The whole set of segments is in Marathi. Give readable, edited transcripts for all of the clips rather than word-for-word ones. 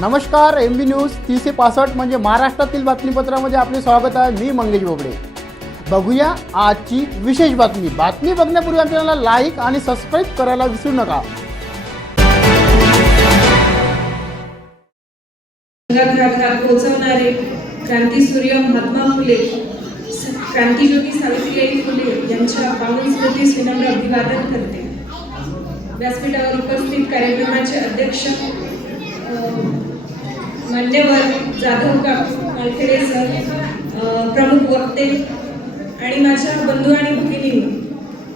नमस्कार, MB न्यूज 365 म्हणजे महाराष्ट्रातील बातमीपत्रामध्ये आपले स्वागत आहे। मी मंगेश बोबडे। बघूया आजची विशेष बातमी। बातमी बघण्यापूर्वी आपल्याला लाईक आणि सबस्क्राइब करायला विसरू नका। घरात पोहोचवणारे क्रांतीसूर्य महात्मा फुले, क्रांतिज्योती सावित्रीबाई फुले यांच्या 52 स्मृतीस विनम्र अभिवादन करते। व्यासपीठावर उपस्थित कार्यक्रमाचे अध्यक्ष मान्यवर जाधव मालखेडे सर, प्रमुख वक्ते आणि माझ्या बंधू आणि भगिनींनो,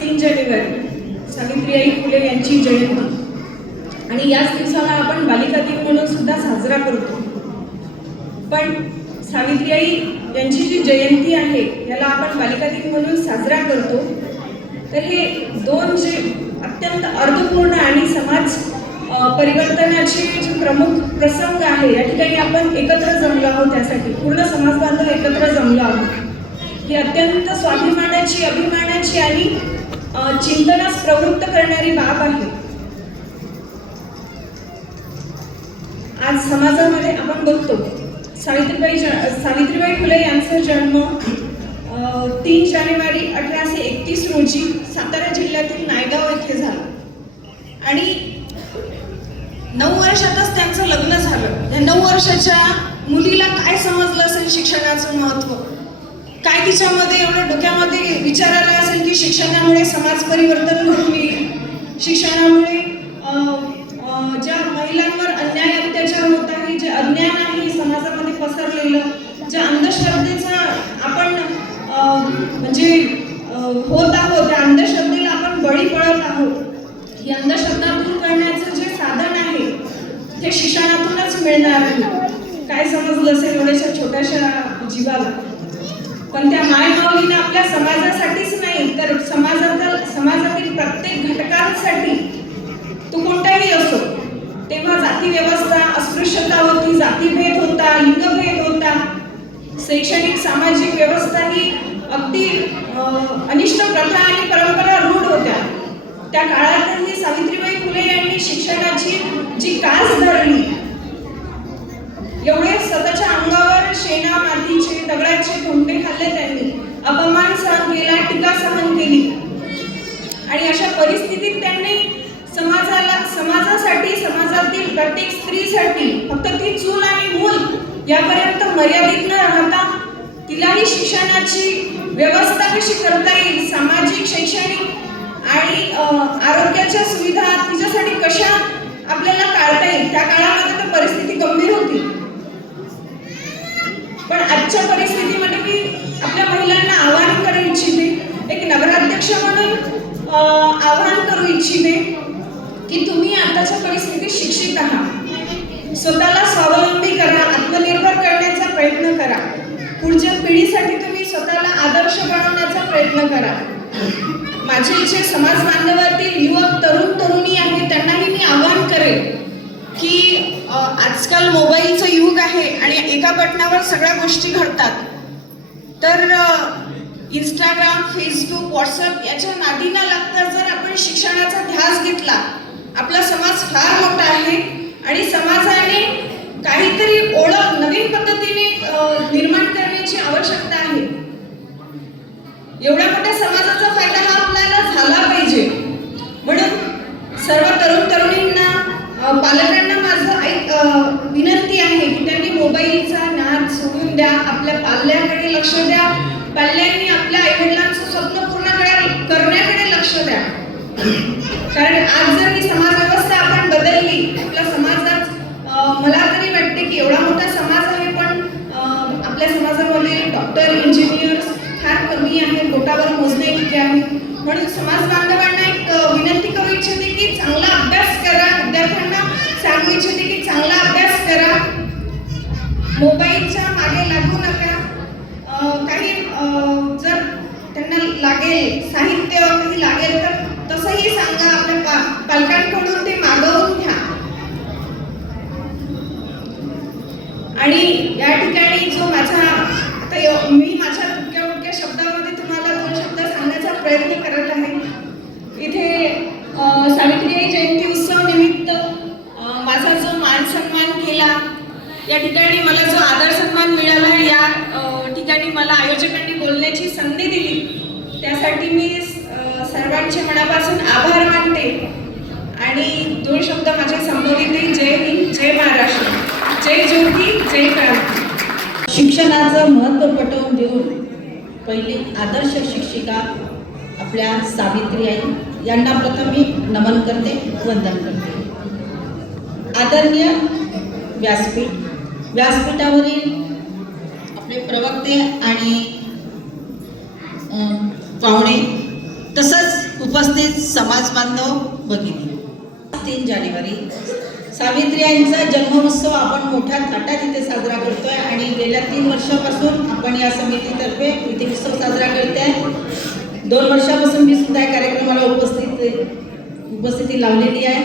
3 जानेवारी सावित्रीबाई फुले यांची जयंती आणि याच दिवसाला आपण बालिका दिन म्हणून सुद्धा साजरा करतो। पण सावित्रीबाई यांची जी जयंती आहे याला आपण बालिका दिन म्हणून साजरा करतो, तर हे दोन जे अत्यंत अर्थपूर्ण आणि समाज परिवर्तनाचे जे प्रमुख प्रसंग आहे या ठिकाणी आपण एकत्र जमलो आहोत। त्यासाठी पूर्ण समाज बांधव एकत्र जमलो आहोत। ही अत्यंत स्वाभिमानाची, अभिमानाची आणि चिंतनास प्रवृत्त करणारी बाब आहे। आज समाजामध्ये आपण बघतो सावित्रीबाई फुले यांचा जन्म 3 जानेवारी 1831 रोजी सातारा जिल्ह्यातील नायगाव येथे झाला आणि 9 वर्षातच त्यांचं लग्न झालं। या 9 वर्षाच्या मुलीला काय समजलं असेल शिक्षणाचं महत्त्व, काय तिच्यामध्ये एवढं डोक्यामध्ये विचार आला असेल की शिक्षणामुळे समाज परिवर्तन घडून येईल, शिक्षणामुळे ज्या महिलांवर अन्याय अत्याचार होत आहे, जे अज्ञान आहे समाजामध्ये पसरलेलं, ज्या अंधश्रद्धेचा आपण म्हणजे होत आहोत, त्या अंधश्रद्धेला आपण बळी पडत आहोत। ही अंधश्रद्धा दूर करण्याचं जे साधन आहे ते शिक्षणातूनच मिळणार आहे। काय समजलं असेल एवढ्याशा छोट्याशा जीवाला, पण त्या मायमाऊलीने आपल्या समाजासाठीच नाही तर समाजातील प्रत्येक घटकांसाठी, तो कोणताही असो, तेव्हा जाती व्यवस्था, अस्पृश्यता होती, जातीभेद होता, लिंगभेद होता, शैक्षणिक सामाजिक व्यवस्था ही अगदी अनिष्ट प्रथा आणि परंपरा रूढ होत्या। त्या काळातही सावित्रीबाई फुले यांनी शिक्षणाची जी कास धरली, एवढे स्वतःच्या अंगावर शेणा मातीचे दगडाचे ठोंबे खाल्ले त्यांनी, अपमान सहन केला, टीका सहन केली आणि अशा परिस्थितीत त्यांनी समाजासाठी, समाजातील प्रत्येक स्त्रीसाठी फक्त ती चूल आणि मूल यापर्यंत मर्यादित न राहता तिलाही शिक्षणाची व्यवस्था कशी करता येईल, सामाजिक, शैक्षणिक आणि आरोग्याच्या सुविधा तिच्यासाठी कशा आपल्याला काढता येईल। त्या काळामध्ये तर परिस्थिती गंभीर होती, पण आजच्या परिस्थितीमध्ये मी आपल्या महिलांना आवाहन करू इच्छिते, एक नगराध्यक्ष म्हणून आवाहन करू इच्छिते की तुम्ही आताच्या परिस्थितीत शिक्षित आहात, स्वतःला स्वावलंबी करा, आत्मनिर्भर करण्याचा प्रयत्न करा, पुढच्या पिढीसाठी तुम्ही स्वतःला आदर्श बनवण्याचा प्रयत्न करा। माझे जे समाज बांधवातील युवक तरुण तरुणी आहेत त्यांनाही मी आवाहन करेन की आजकाल मोबाईलचं युग आहे आणि एका बटनावर सगळ्या गोष्टी घडतात, तर इंस्टाग्राम, फेसबुक, व्हॉट्सअप याच्या नादी न लागता जर आपण शिक्षणाचा ध्यास घेतला, आपला समाज फार मोठा आहे आणि समाजाने काहीतरी ओळख नवीन पद्धतीने निर्माण करण्याची आवश्यकता आहे। एवढ्या मोठ्या समाजाचा फायदा हा आपल्याला झाला पाहिजे, म्हणून सर्व तरुण तरुणींना, पालकांना माझं एक विनंती आहे की त्यांनी मोबाईलचा नाद सोडून द्या, आपल्या पाल्याकडे लक्ष द्या, पाल्यांनी आपल्या आईवडिलांचं स्वप्न पूर्ण करण्याकडे लक्ष द्या। कारण आज जर ही समाज व्यवस्था आपण बदलली, आपल्या समाजात मला तरी वाटते की एवढा मोठा समाज आहे पण आपल्या समाजामध्ये डॉक्टर, इंजिनियर्स फार कमी आहे, बोटावर मोजणे इतके आहे। म्हणून समाज बांधवांना एक विनंती करू इच्छिते की चांगला अभ्यास करा, विद्यार्थ्यांना सांगू इच्छिते की चांगला अभ्यास करा, मोबाईलच्या मागे लागू नका। काही जर त्यांना लागेल, साहित्य काही लागेल तर तसंही सांगा, आपल्या पालकांकडून ते मागवून घ्या। आणि या ठिकाणी जो माझा आता मी माझ्या तुटक्या शब्दामध्ये तुम्हाला 2 शब्द सांगण्याचा प्रयत्न करत आहे। इथे सावित्रीबाई जयंती उत्सव निमित्त माझा जो मान सन्मान केला या ठिकाणी मला जो आदर सन्मान मिळाला, या ठिकाणी मला आयोजकांनी बोलण्याची संधी दिली, त्यासाठी मी सर्वांचे मनापासून आभार मानते. आणि 2 शब्द माझे संबोधित: जय हिंद, जय महाराष्ट्र, जय ज्योती, जय क्रांती. शिक्षणाचं महत्त्व पटवून देऊन पहिली आदर्श शिक्षिका आपल्या सावित्री आई यांना प्रथम मी नमन करते, वंदन करते. आदरणीय व्यासपीठावरील आपले प्रवक्ते आणि पाहुणे, तसंच उपस्थित समाज बांधव भगिनी, 3 जानेवारी सावित्री आईंचा जन्मोत्सव आपण मोठ्या थाटात इथे साजरा करतोय आणि गेल्या 3 वर्षापासून आपण या समितीतर्फे इथे उत्सव साजरा करतोय. 2 वर्षापासून मी सुद्धा या कार्यक्रमाला उपस्थिती लावलेली आहे.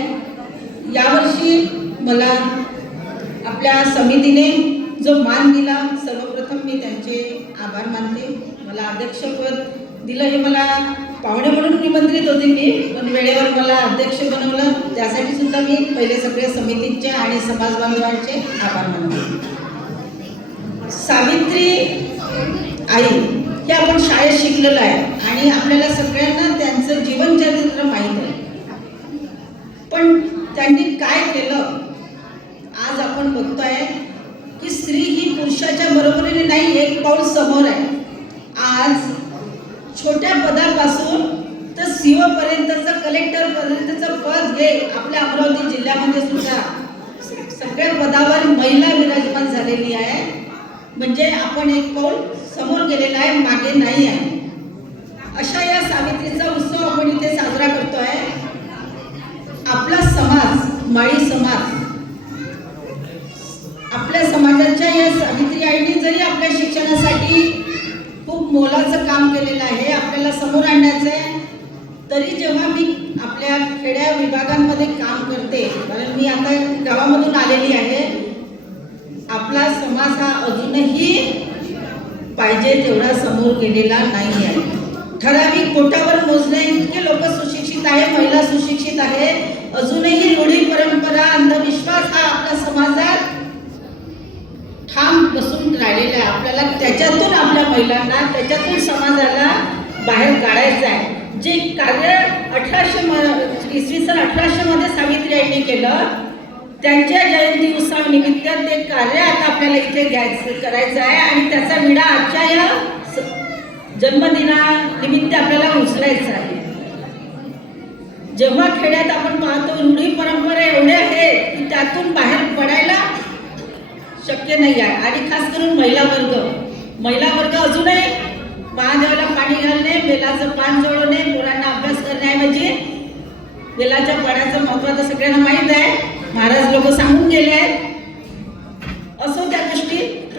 यावर्षी मला आपल्या समितीने जो मान दिला, सर्वप्रथम मी त्यांचे आभार मानते. मला अध्यक्षपद दिलं, हे मला पाहुणे म्हणून निमंत्रित होते मी, पण वेळेवर मला अध्यक्ष बनवलं, त्यासाठी सुद्धा मी पहिले सगळे समितीचे आणि समाज बांधवांचे आभार मानते. सावित्री आई हे आपण शाळेत शिकलेलं आहे आणि आपल्याला सगळ्यांना त्यांचं जीवनचरित्र माहीत आहे. पण त्यांनी काय केलं आज आपण बघतोय की स्त्री ही पुरुषाच्या बरोबरीने नाही, एक पाऊल समोर आहे. आज छोट्या पदापासून तर CO पर्यंतचं, कलेक्टर पर्यंतचं पद हे आपल्या अमरावती जिल्ह्यामध्ये सुद्धा सगळ्या पदावर महिला विराजमान झालेली आहे. म्हणजे आपण एक पाऊल समोर गेलेला आहे, मागे नाही आहे. अशा या सावित्रीचा उत्सव आपण इथे साजरा करतोय. आपला समाज, माळी समाज, आपल्या समाजाच्या या सावित्री आईने जरी आपल्या शिक्षणासाठी खूप मोलाचं काम केलेलं आहे, आपल्याला समोर आणण्याचं आहे, तरी जेव्हा मी आपल्या खेड्या विभागांमध्ये काम करते, कारण मी आता गावामधून आलेली आहे, आपला समाज हा अजूनही पाहिजे तेवढा समोर गेलेला नाही आहे. ठराविक बोटावर मोजणे इतके लोक सुशिक्षित आहे, महिला सुशिक्षित आहे. अजूनही रूढी परंपरा, अंधविश्वास हा आपल्या समाजात ठाम बसून राहिलेला आहे. आपल्याला त्याच्यातून आपल्या महिलांना, त्याच्यातून समाजाला बाहेर काढायचं आहे. जे कार्य 1800 मध्ये सावित्री आईने केलं, त्यांच्या जयंती उत्सवानिमित्त ते कार्य आता आपल्याला इथे करायचं आहे आणि त्याचा विडा आजच्या या जन्मदिनानिमित्त आपल्याला उचलायचा आहे. जेव्हा खेड्यात आपण पाहतो रूढी परंपरा एवढ्या आहे की त्यातून बाहेर पडायला शक्य नाही आहे. आणि खास करून महिला वर्ग अजूनही महादेवाला पाणी घालणे, बेलाचं पान जोडणे, पोरांना अभ्यास करण्याऐवजी बेलाच्या पाण्याचं महत्त्व तर सगळ्यांना माहीत आहे, महाराज लोक सांगून गेले आहेत. असो त्या गोष्टी,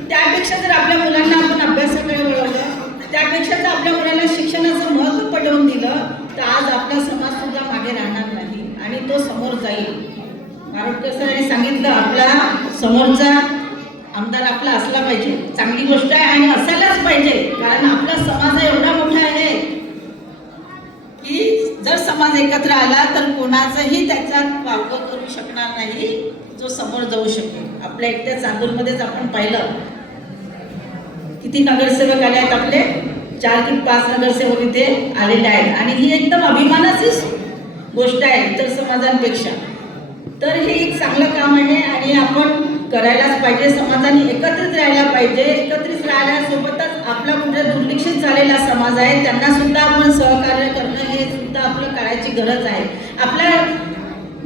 त्यापेक्षा जर आपल्या मुलांना आपण अभ्यासाकडे वळवलं, त्यापेक्षा जर आपल्या मुलांना शिक्षणाचं महत्त्व पटवून दिलं, तर आज आपला समाज सुद्धा मागे राहणार नाही आणि तो समोर जाईल. मारोटकर सरांनी सांगितलं, आपला समोरचा आमदार आपला असला पाहिजे, चांगली गोष्ट आहे आणि असायलाच पाहिजे. कारण आपला समाज एवढा मोठा आहे की जर समाज एकत्र आला तर कोणाचंही त्याच्यात वावगं करू शकणार नाही, जो समोर जाऊ शकेल. आपल्या एकट्या चांदूरमध्येच आपण पाहिलं किती नगरसेवक आले आहेत, आपले 4 की 5 नगरसेवक इथे आलेले आहेत आणि ही एकदम अभिमानाची गोष्ट आहे इतर समाजांपेक्षा. तर हे एक चांगलं काम आहे आणि आपण करायलाच पाहिजे. समाजाने एकत्रित राहायला पाहिजे. एकत्रित राहिल्यासोबतच आपला कुठे दुर्लक्षित झालेला समाज आहे, त्यांना सुद्धा आपण सहकार्य करणं हे सुद्धा आपलं करायची गरज आहे. आपल्या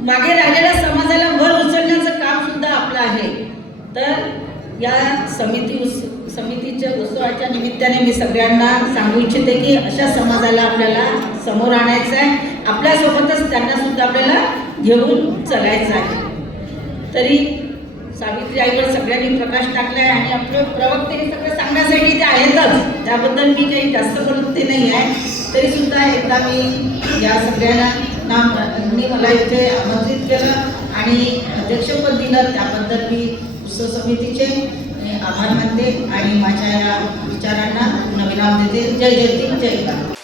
मागे राहिलेल्या समाजाला वर उचलण्याचं काम सुद्धा आपलं आहे. तर या समितीच्या उत्सवाच्या निमित्ताने मी सगळ्यांना सांगू इच्छिते की अशा समाजाला आपल्याला समोर आणायचं आहे. आपल्यासोबतच त्यांना सुद्धा आपल्याला घेऊन चालायचं आहे. तरी सावित्री आईवर सगळ्यांनी प्रकाश टाकला आहे आणि आपले प्रवक्ते हे सगळं सांगण्यासाठी ते आहेतच, त्याबद्दल मी काही जास्त बोलते नाही आहे. तरी सुद्धा एकदा मी या सगळ्यांना मला इथे आमंत्रित केलं आणि अध्यक्षपद दिलं, त्याबद्दल मी उत्सव समितीचे आभार मानते आणि माझ्या या विचारांना विराम देते. जय जयती, जय भारत.